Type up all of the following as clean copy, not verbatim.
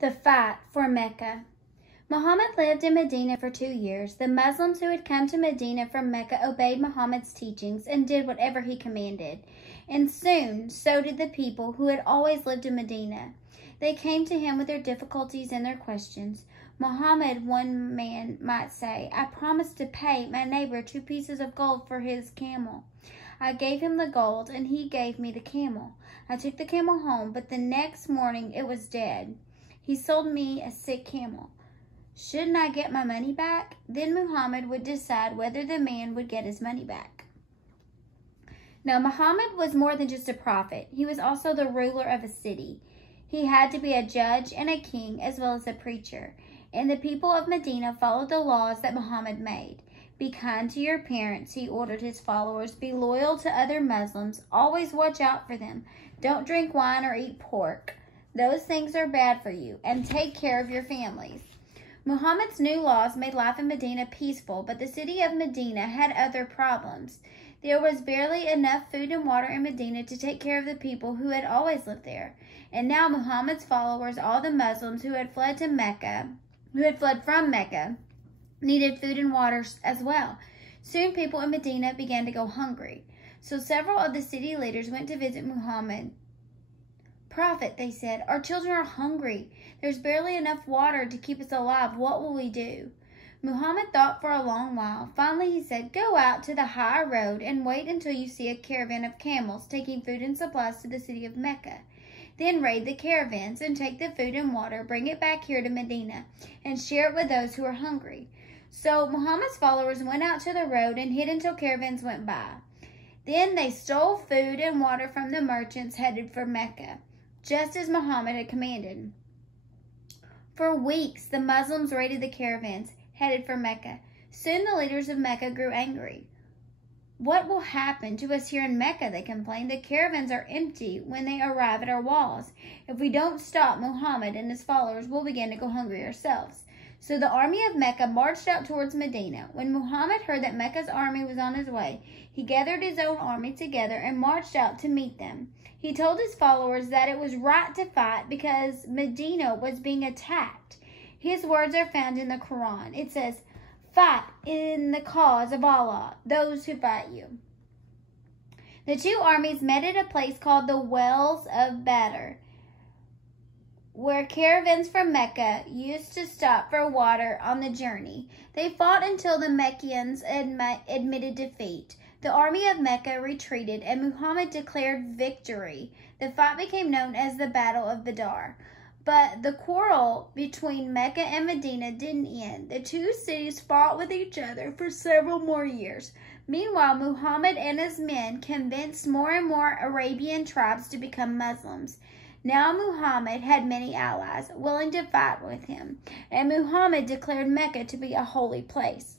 The fight for Mecca. Muhammad lived in Medina for 2 years. The Muslims who had come to Medina from Mecca obeyed Muhammad's teachings and did whatever he commanded. And soon, so did the people who had always lived in Medina. They came to him with their difficulties and their questions. Muhammad, one man might say, I promised to pay my neighbor 2 pieces of gold for his camel. I gave him the gold, and he gave me the camel. I took the camel home, but the next morning it was dead. He sold me a sick camel. Shouldn't I get my money back? Then Muhammad would decide whether the man would get his money back. Now, Muhammad was more than just a prophet. He was also the ruler of a city. He had to be a judge and a king as well as a preacher. And the people of Medina followed the laws that Muhammad made. Be kind to your parents, he ordered his followers. Be loyal to other Muslims. Always watch out for them. Don't drink wine or eat pork. Those things are bad for you. And take care of your families. Muhammad's new laws made life in Medina peaceful, but the city of Medina had other problems. There was barely enough food and water in Medina to take care of the people who had always lived there. And now Muhammad's followers, all the Muslims who had fled from Mecca, needed food and water as well. Soon people in Medina began to go hungry. So several of the city leaders went to visit Muhammad. Prophet, they said, our children are hungry. There's barely enough water to keep us alive. What will we do? Muhammad thought for a long while. Finally, he said, go out to the high road and wait until you see a caravan of camels taking food and supplies to the city of Mecca. Then raid the caravans and take the food and water, bring it back here to Medina, and share it with those who are hungry. So Muhammad's followers went out to the road and hid until caravans went by. Then they stole food and water from the merchants headed for Mecca, just as Muhammad had commanded. For weeks, the Muslims raided the caravans headed for Mecca. Soon the leaders of Mecca grew angry. What will happen to us here in Mecca, they complained. The caravans are empty when they arrive at our walls. If we don't stop Muhammad and his followers, we'll begin to go hungry ourselves. So the army of Mecca marched out towards Medina. When Muhammad heard that Mecca's army was on his way, he gathered his own army together and marched out to meet them. He told his followers that it was right to fight because Medina was being attacked. His words are found in the Quran. It says, fight in the cause of Allah, those who fight you. The 2 armies met at a place called the Wells of Badr, where caravans from Mecca used to stop for water on the journey. They fought until the Meccans admitted defeat. The army of Mecca retreated, and Muhammad declared victory. The fight became known as the Battle of Badr. But the quarrel between Mecca and Medina didn't end. The 2 cities fought with each other for several more years. Meanwhile, Muhammad and his men convinced more and more Arabian tribes to become Muslims. Now Muhammad had many allies willing to fight with him, and Muhammad declared Mecca to be a holy place.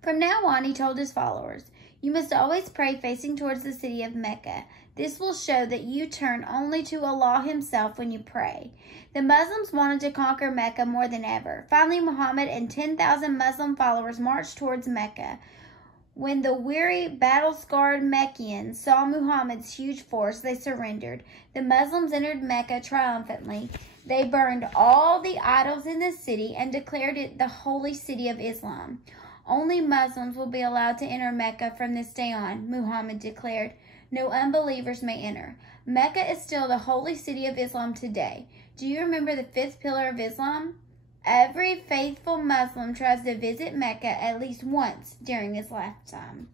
From now on, he told his followers, you must always pray facing towards the city of Mecca. This will show that you turn only to Allah himself when you pray. The Muslims wanted to conquer Mecca more than ever. Finally, Muhammad and 10,000 Muslim followers marched towards Mecca. When the weary, battle-scarred Meccans saw Muhammad's huge force, they surrendered. The Muslims entered Mecca triumphantly. They burned all the idols in the city and declared it the holy city of Islam. Only Muslims will be allowed to enter Mecca from this day on, Muhammad declared. No unbelievers may enter. Mecca is still the holy city of Islam today. Do you remember the 5th pillar of Islam? Every faithful Muslim tries to visit Mecca at least once during his lifetime.